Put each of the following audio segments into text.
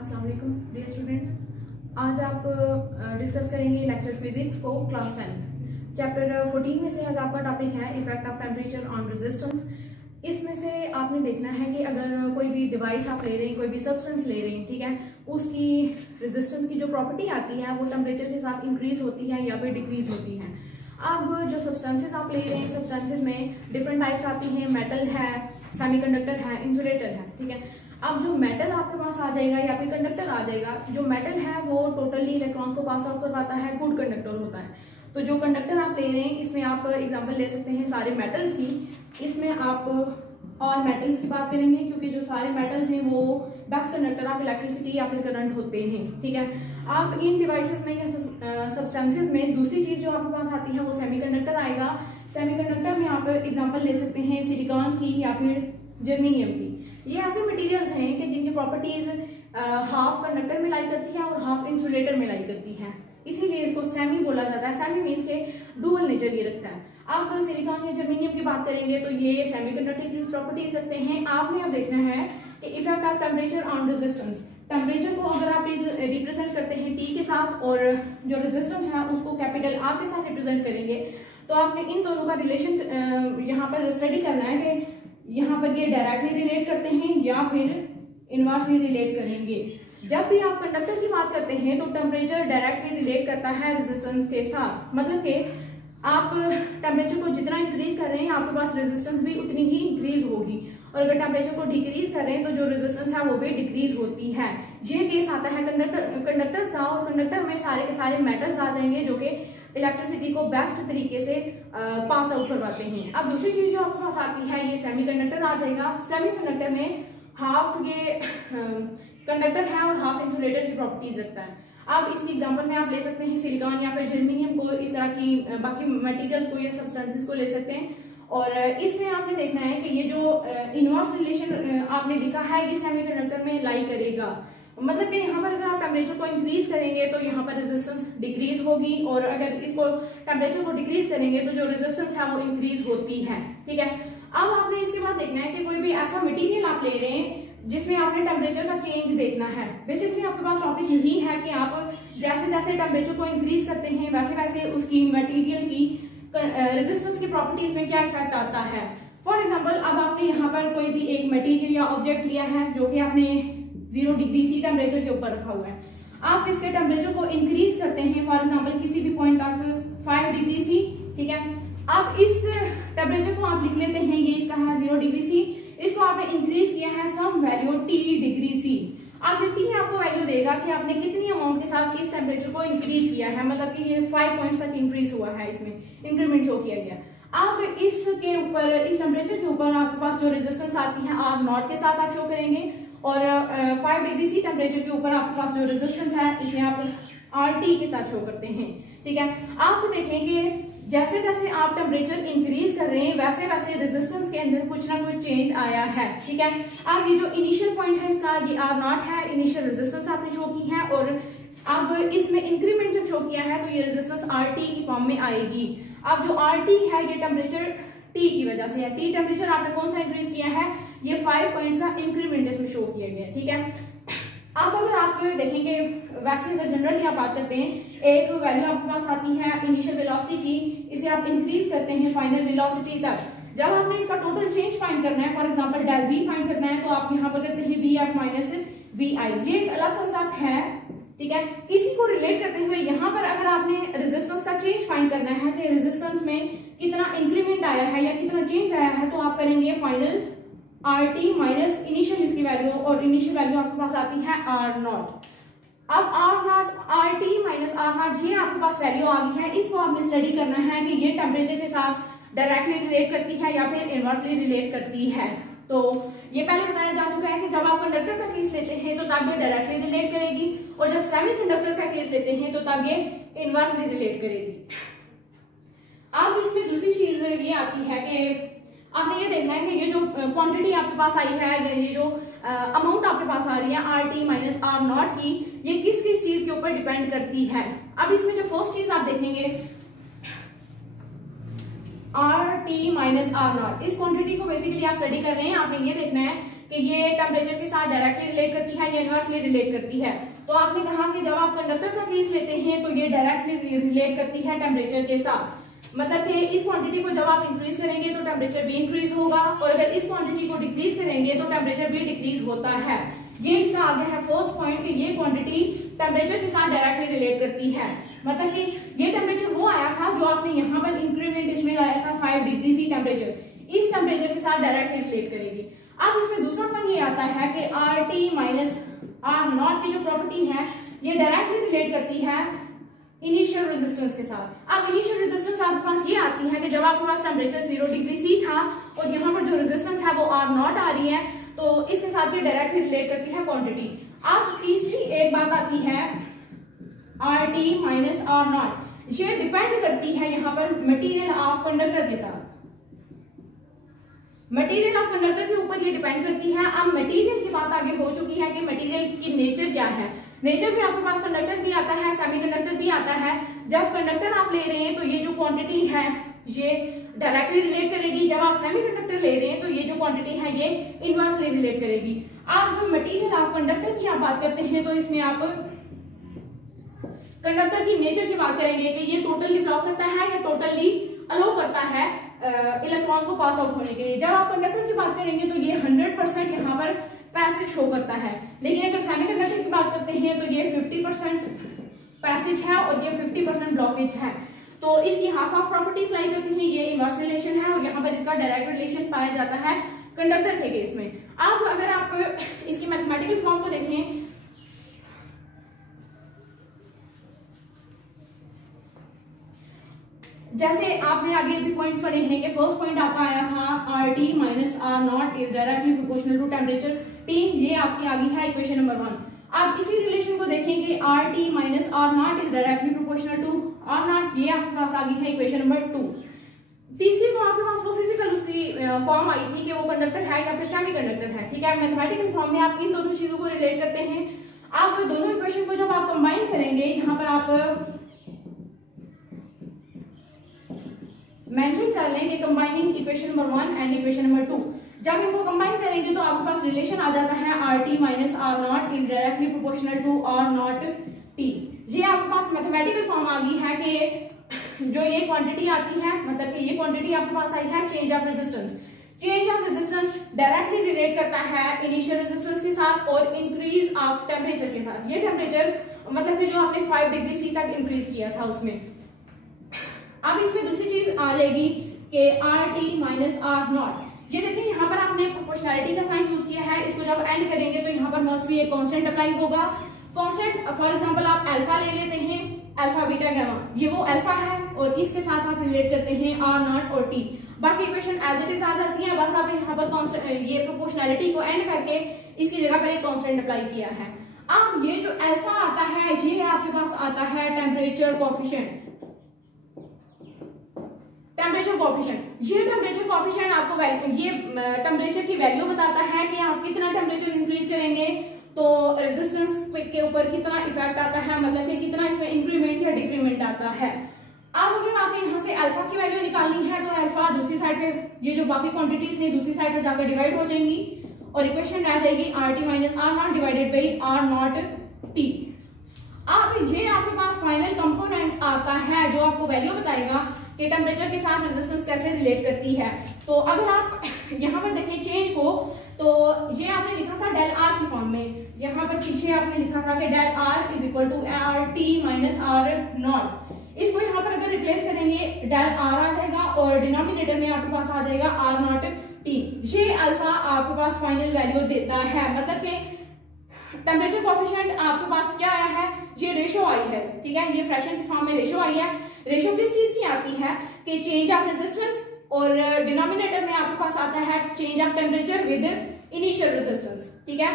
अस्सलाम वालेकुम dear students, आज आप डिस्कस करेंगे लेक्चर फिजिक्स को क्लास 10 चैप्टर 14 में से आज आपका टॉपिक है effect of temperature on resistance. इसमें से आपने देखना है कि अगर कोई भी डिवाइस आप ले रहे हैं, कोई भी सब्सटेंस ले रहे हैं, ठीक है, उसकी रेजिस्टेंस की जो प्रॉपर्टी आती है वो टेम्परेचर के साथ इंक्रीज होती है या फिर डिक्रीज होती है। अब जो सब्सटेंसेस आप ले रहे हैं, सब्सटेंसेस में डिफरेंट टाइप्स आती हैं, मेटल है, सेमीकंडक्टर है, इंसुलेटर है, ठीक है। अब जो मेटल आपके पास आ जाएगा या फिर कंडक्टर आ जाएगा, जो मेटल है वो टोटली इलेक्ट्रॉन्स को पास आउट करवाता है, गुड कंडक्टर होता है। तो जो कंडक्टर आप ले रहे हैं, इसमें आप एग्जांपल ले सकते हैं सारे मेटल्स की। इसमें आप ऑल मेटल्स की बात करेंगे क्योंकि जो सारे मेटल्स हैं वो बेस्ट कंडक्टर ऑफ इलेक्ट्रिसिटी या फिर करंट होते हैं, ठीक है। आप इन डिवाइसेस में या सब्सटेंसेस में दूसरी चीज जो आपके पास आती है वो सेमीकंडक्टर आएगा। सेमीकंडक्टर में आप एग्जांपल ले सकते हैं सिलिकॉन की या फिर जर्मेनियम की। ये ऐसे मटेरियल्स हैं कि जिनकी प्रॉपर्टीज हाफ कंडक्टर में लाई करती है और हाफ इंसुलेटर में लाई करती है, इसीलिए इसको सेमी बोला जाता है। सेमी मीन्स के डुअल नेचर ये रखता है। अब सिलिकॉन या जर्मेनियम की बात करेंगे तो ये सेमीकंडक्टर की प्रॉपर्टीज रखते हैं। आपने अब देखना है कि effect of temperature on resistance. Temperature को अगर आप रिप्रेजेंट करते हैं टी के साथ और जो रेजिस्टेंस है उसको कैपिटल आर के साथ रिप्रेजेंट करेंगे, तो आपने इन दोनों का रिलेशन यहाँ पर स्टडी करना है कि यहाँ पर ये डायरेक्टली रिलेट करते हैं या फिर इनवर्सली रिलेट करेंगे। जब भी आप कंडक्टर की बात करते हैं तो टेम्परेचर डायरेक्टली रिलेट करता है रेजिस्टेंस के साथ, मतलब कि आप टेम्परेचर को जितना इंक्रीज कर रहे हैं आपके पास रेजिस्टेंस भी उतनी ही इंक्रीज होगी, और अगर टेम्परेचर को डिक्रीज कर रहे हैं तो जो रेजिस्टेंस है वो भी डिक्रीज होती है। ये केस आता है कंडक्टर्स का, और कंडक्टर में सारे के सारे मेटल्स आ जाएंगे जो कि इलेक्ट्रिसिटी को बेस्ट तरीके से पास आउट करवाते हैं। अब दूसरी चीज जो आपके पास आती है ये सेमीकंडक्टर आ जाएगा। सेमीकंडक्टर में हाफ ये कंडक्टर है और हाफ इंसुलेटर की प्रॉपर्टीज रखता है। अब इसकी एग्जांपल में आप ले सकते हैं सिलिकॉन या फिर जर्मेनियम को, इस तरह की बाकी मटेरियल्स को या सब्सटेंसेस को ले सकते हैं। और इसमें आपने देखना है कि ये जो इनवर्स रिलेशन आपने लिखा है ये सेमीकंडक्टर में लाई करेगा, मतलब कि यहाँ पर अगर आप टेम्परेचर को इंक्रीज करेंगे तो यहाँ पर रेजिस्टेंस डिक्रीज होगी, और अगर इसको टेम्परेचर को डिक्रीज करेंगे तो जो रेजिस्टेंस है वो इंक्रीज होती है, ठीक है। अब आपने इसके बाद देखना है कि कोई भी ऐसा मटेरियल आप ले रहे हैं जिसमें आपने टेम्परेचर का चेंज देखना है। बेसिकली आपके पास टॉपिक यही है कि आप जैसे जैसे टेम्परेचर को इंक्रीज करते हैं वैसे वैसे उसकी मटेरियल की रेजिस्टेंस की प्रॉपर्टीज में क्या इफेक्ट आता है। फॉर एग्जाम्पल, अब आपने यहाँ पर कोई भी एक मटेरियल या ऑब्जेक्ट लिया है जो कि आपने 0 डिग्री सी टेम्परेचर के ऊपर रखा हुआ है। आप इसके टेम्परेचर को इंक्रीज करते हैं फॉर एग्जाम्पल किसी भी पॉइंट तक 5 डिग्री सी, ठीक है। अब इस टेम्परेचर को आप लिख लेते हैं, ये इसका है 0 डिग्री सी, इसको आपने इंक्रीज किया है some value T degree C. अब ये T आपको वैल्यू देगा कि आपने कितनी अमाउंट के साथ इस टेम्परेचर को इंक्रीज किया है, मतलब कि ये 5 पॉइंट्स तक इंक्रीज हुआ है, इसमें इंक्रीमेंट शो किया गया। अब इसके ऊपर, इस टेम्परेचर के ऊपर आपके पास जो रेजिस्टेंस आती है R0 के साथ आप शो करेंगे, और 5 डिग्री सी टेम्परेचर के ऊपर आपके पास जो रेजिस्टेंस है इसे आप RT के साथ शो करते हैं, ठीक है। आप देखेंगे जैसे जैसे आप टेम्परेचर इंक्रीज कर रहे हैं वैसे वैसे रेजिस्टेंस के अंदर कुछ ना कुछ चेंज आया है, ठीक है। अब ये जो इनिशियल पॉइंट है इसका ये R0 है, इनिशियल रेजिस्टेंस आपने शो की है, और अब इसमें इंक्रीमेंट जब शो किया है तो ये रेजिस्टेंस RT की फॉर्म में आएगी। अब जो RT है ये टेम्परेचर T की वजह से है। T टेम्परेचर आपने कौन सा इंक्रीज किया है, ये 5 पॉइंट्स का इंक्रीमेंट इसमें शो किया गया, ठीक है। अब अगर आप देखेंगे वैसे अगर जनरली आप बात करते हैं, एक वैल्यू आपके पास आती है इनिशियल वेलोसिटी की, इसे आप इंक्रीज करते हैं फाइनल वेलोसिटी तक। जब आपने इसका टोटल चेंज फाइंड करना है, for example del V find करना है, तो आप यहाँ पर करते हैं VF माइनस VI। ये एक अलग कंसेप्ट है, ठीक है। इसी को रिलेट करते हुए यहाँ पर अगर आपने रेजिस्टेंस का चेंज फाइंड करना है कि रेजिस्टेंस में कितना इंक्रीमेंट आया है या कितना चेंज आया है, तो आप करेंगे फाइनल RT माइनस इनिशियल इसकी वैल्यू, और इनिशियल वैल्यू आपके पास आती है R0। अब RT माइनस R0 ये आपके पास वैल्यू आ गई है, इसको आपने स्टडी करना है कि ये टेम्परेचर के साथ डायरेक्टली रिलेट करती है या फिर इनवर्सली रिलेट करती है। तो ये पहले बताया जा चुका है कि जब आप कंडक्टर का केस लेते हैं तो तब ये डायरेक्टली रिलेट करेगी, और जब सेमीकंडक्टर का केस लेते हैं तो तब ये इनवर्सली रिलेट करेगी। अब इसमें दूसरी चीज ये आती है कि आपने ये देखना है कि ये जो क्वांटिटी आपके पास आई है, ये जो अमाउंट आपके पास आ रही है RT माइनस R0 की, ये किस किस चीज के ऊपर डिपेंड करती है। अब इसमें जो फर्स्ट चीज आप देखेंगे RT माइनस R0, इस क्वांटिटी को बेसिकली आप स्टडी कर रहे हैं। आपने ये देखना है कि ये टेम्परेचर के साथ डायरेक्टली रिलेट करती है या इनवर्सली रिलेट करती है। तो आपने कहा कि जब आप कंडक्टर का केस लेते हैं तो ये डायरेक्टली रिलेट करती है टेम्परेचर के साथ, मतलब कि इस क्वांटिटी को जब आप इंक्रीज करेंगे तो टेम्परेचर भी इंक्रीज होगा, और अगर इस क्वांटिटी को डिक्रीज करेंगे तो टेम्परेचर भी डिक्रीज होता है। ये इसका आगे है फर्स्ट पॉइंट कि ये क्वांटिटी टेम्परेचर के साथ डायरेक्टली रिलेट करती है, मतलब कि ये टेम्परेचर वो आया था जो आपने यहाँ पर इंक्रीमेंट इसमें लाया था 5 डिग्री सी टेम्परेचर, इस टेम्परेचर के साथ डायरेक्टली रिलेट करेगी। अब इसमें दूसरा पॉइंट ये आता है कि RT माइनस R0 की जो प्रॉपर्टी है ये डायरेक्टली रिलेट करती है इनिशियल रेजिस्टेंस के साथ। अब इनिशियल रेजिस्टेंस आपके पास ये आती है कि जब आपके पास टेम्परेचर 0 डिग्री सी था और यहाँ पर जो रेजिस्टेंस है वो R0 आ रही है, तो इसके साथ ये डायरेक्टली रिलेट करती है क्वांटिटी। अब तीसरी एक बात आती है RT माइनस R0, ये डिपेंड करती है यहाँ पर मटेरियल ऑफ कंडक्टर के साथ, मटेरियल ऑफ कंडक्टर के ऊपर ये डिपेंड करती है। अब मटेरियल की बात आगे हो चुकी है कि मटेरियल की नेचर क्या है। नेचर भी आपके पास कंडक्टर भी आता है, सेमीकंडक्टर भी आता है। जब कंडक्टर आप ले रहे हैं तो ये जो क्वांटिटी है ये डायरेक्टली रिलेट करेगी, जब आप सेमीकंडक्टर ले रहे हैं तो ये जो क्वांटिटी है ये इनवर्सली रिलेट करेगी। आप मटेरियल ऑफ कंडक्टर की आप बात करते हैं तो इसमें आप कंडक्टर की नेचर की बात करेंगे कि ये टोटली ब्लॉक करता है या टोटली अलो करता है इलेक्ट्रॉन्स को पास आउट होने के लिए। जब आप कंडक्टर की बात करेंगे तो ये 100% यहाँ पर पैसेज शो करता है, लेकिन अगर सेमीकंडक्टर की बात करते हैं तो ये 50% पैसेज है और ये 50% ब्लॉकेज है। तो इसकी हाफ ऑफ प्रॉपर्टीज लाई करती हैं, ये इनवर्स रिलेशन है और यहाँ पर इसका डायरेक्ट रिलेशन पाया जाता है कंडक्टर के केस में। अब अगर आप इसकी मैथमेटिकल फॉर्म को देखें, जैसे आपने आगे भी पॉइंट्स पढ़े हैं कि फर्स्ट पॉइंट आपका आया था RT minus R0 is directly proportional to temperature T, ये आपकी आ गई है इक्वेशन नंबर 1। आप इसी रिलेशन को देखेंगे RT minus R0 is directly proportional to R0, ये आपके पास आ गई है इक्वेशन नंबर 2। तीसरी तो आपके पास वो फिजिकल उसकी फॉर्म आई थी कि वो कंडक्टर है या फिर सेमी कंडक्टर है, ठीक है। मैथमेटिकल फॉर्म में आप इन दोनों चीजों को रिलेट करते हैं। आप दोनों इक्वेशन को जब आप कंबाइन करेंगे, यहाँ पर आप मेंशन कर लें कि combining equation number 1 and equation number 2, जब इनको कंबाइन करेंगे तो आपके पास रिलेशन आ जाता है RT minus R0 is directly proportional to R0 T। ये आपके पास मैथमेटिकल फॉर्म आ गई है कि जो ये क्वांटिटी आती है, मतलब कि ये क्वांटिटी आपके पास आई है change of resistance. Change of resistance directly relate करता है इनिशियल रेजिस्टेंस के साथ और इंक्रीज ऑफ टेम्परेचर के साथ। ये टेम्परेचर मतलब कि जो आपने 5 डिग्री सी तक इंक्रीज किया था उसमें। अब इसमें दूसरी चीज आ लेगी कि RT माइनस R0, ये देखिए यहाँ पर आपने प्रोपोर्शनैलिटी का साइन यूज किया है, इसको जब एंड करेंगे तो यहाँ पर मस्ट भी एक कांस्टेंट अप्लाई होगा। कांस्टेंट फॉर एग्जांपल आप अल्फा ले लेते हैं, अल्फा बीटा गामा, ये वो अल्फा है और इसके साथ आप रिलेट करते हैं R0 और T। बाकी इक्वेशन एज इट इज आ जाती है, बस आप यहाँ पर ये प्रोपोर्शनैलिटी को एंड करके इसकी जगह पर एक कांस्टेंट अप्लाई किया है। अब ये जो अल्फा आता है ये आपके पास आता है टेम्परेचर कोएफिशिएंट। टेम्परेचर कोएफिशिएंट, ये टेम्परेचर कोएफिशिएंट आपको ये टेम्परेचर की वैल्यू बताता है कि आप कितना टेम्परेचर इंक्रीज करेंगे तो रेजिस्टेंस के ऊपर कितना इफेक्ट आता है, मतलब कि कितना इसमें इंक्रीमेंट या डिक्रीमेंट आता है। अब अगर आपने यहाँ से अल्फा की वैल्यू निकालनी है तो अल्फा दूसरी साइड पे, ये जो बाकी क्वांटिटीज हैं दूसरी साइड पर जाकर डिवाइड हो जाएंगी और इक्वेशन रह जाएगी RT minus R0 divided by R0 T। अब ये आपके पास फाइनल कंपोनेंट आता है जो आपको वैल्यू बताएगा कि टेम्परेचर के साथ रेजिस्टेंस कैसे रिलेट करती है। तो अगर आप यहाँ पर देखें चेंज को, तो ये आपने लिखा था डेल आर की फॉर्म में, यहाँ पर पीछे आपने लिखा था कि del R is equal to RT minus R0। इसको यहाँ पर अगर रिप्लेस करेंगे डेल आर आ जाएगा और डिनोमिनेटर में आपके पास आ जाएगा R0 T। ये अल्फा आपके पास फाइनल वैल्यू देता है, मतलब कि टेम्परेचर कोएफिशिएंट आपके पास क्या आया है, ये रेशो आई है, ठीक है। ये फ्रैक्शन की फॉर्म में रेशो आई है। रेशो किस चीज की आती है कि चेंज ऑफ रेजिस्टेंस, और डिनोमिनेटर में आपके पास आता है change of temperature with initial resistance, ठीक है।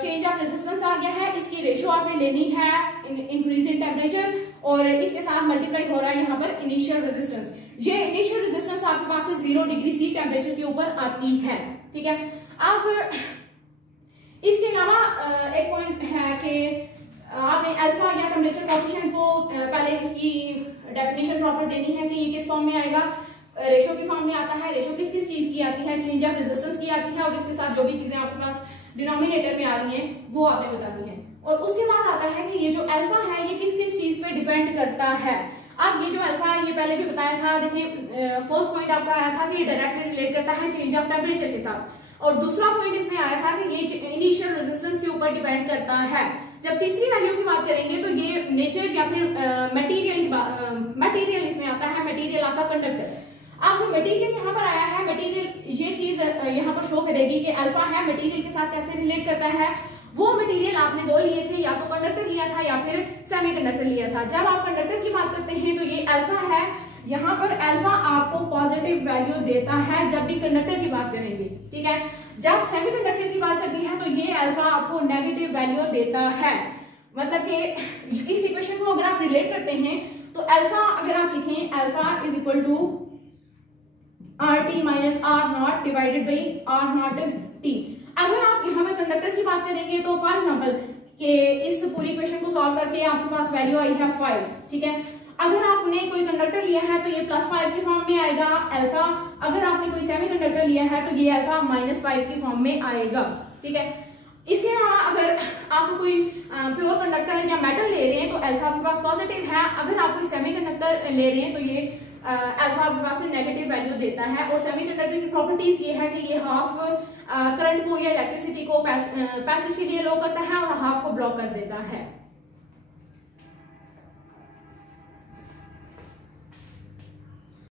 चेंज ऑफ रेजिस्टेंस आ गया है, इसकी रेशो आपने लेनी है इंक्रीज इन टेम्परेचर और इसके साथ मल्टीप्लाई हो रहा है यहाँ पर इनिशियल रेजिस्टेंस। ये इनिशियल रेजिस्टेंस आपके पास 0 डिग्री सी टेम्परेचर के ऊपर आती है, ठीक है। अब इसके अलावा एक पॉइंट है कि आपने अल्फा या टेम्परेचर कोएफिशिएंट को पहले इसकी डेफिनेशन प्रॉपर देनी है कि ये किस फॉर्म में आएगा। रेशो की फॉर्म में आता है। रेशो किस किस चीज की आती है, चेंज ऑफ रेजिस्टेंस की आती है, और इसके साथ जो भी चीजें आपके पास डिनोमिनेटर में आ रही हैं वो आपने बतानी है। और उसके बाद आता है कि ये जो अल्फा है ये किस किस चीज पे डिपेंड करता है। अब ये जो अल्फा है ये पहले भी बताया था, देखिए फर्स्ट पॉइंट आपका आया था कि ये डायरेक्टली रिलेट करता है चेंज ऑफ टेम्परेचर के साथ, और दूसरा पॉइंट इसमें आया था कि ये इनिशियल रेजिस्टेंस के ऊपर डिपेंड करता है। जब तीसरी वैल्यू की बात करेंगे तो ये नेचर या फिर मटेरियल इसमें आता है, मटेरियल आपका कंडक्टर। अब जो मटेरियल यहाँ पर आया है, मटेरियल ये चीज यहाँ पर शो करेगी कि अल्फा है मटेरियल के साथ कैसे रिलेट करता है। वो मटेरियल आपने दो लिए थे, या तो कंडक्टर लिया था या फिर सेमीकंडक्टर लिया था। जब आप कंडक्टर की बात करते हैं तो ये अल्फा है, यहाँ पर अल्फा आपको पॉजिटिव वैल्यू देता है जब भी कंडक्टर की बात करेंगे, ठीक है। जब सेमीकंडक्टर की बात करनी है तो ये अल्फा आपको नेगेटिव वैल्यू देता है। मतलब कि इस इक्वेशन को अगर आप रिलेट करते हैं तो अल्फा अगर आप लिखें, alpha is equal to RT minus R not divided by R not T। अगर आप यहाँ पे कंडक्टर की बात करेंगे तो फॉर एग्जांपल कि इस पूरी इक्वेशन को सॉल्व करके आपके पास वैल्यू आई है 5, ठीक है। अगर आपने कोई कंडक्टर लिया है तो ये +5 की फॉर्म में आएगा अल्फा, अगर आपने कोई सेमीकंडक्टर लिया है तो ये अल्फा -5 की फॉर्म में आएगा, ठीक है। इसके अलावा अगर आप कोई प्योर कंडक्टर या मेटल ले रहे हैं तो अल्फा आपके पास पॉजिटिव है, अगर आप कोई सेमीकंडक्टर ले रहे हैं तो ये अल्फा आपके पास से नेगेटिव वैल्यू देता है। और सेमीकंडक्टर की प्रॉपर्टीज ये है कि ये हाफ करंट को या इलेक्ट्रिसिटी को पैसेज के लिए लो करता है और हाफ को ब्लॉक कर देता है।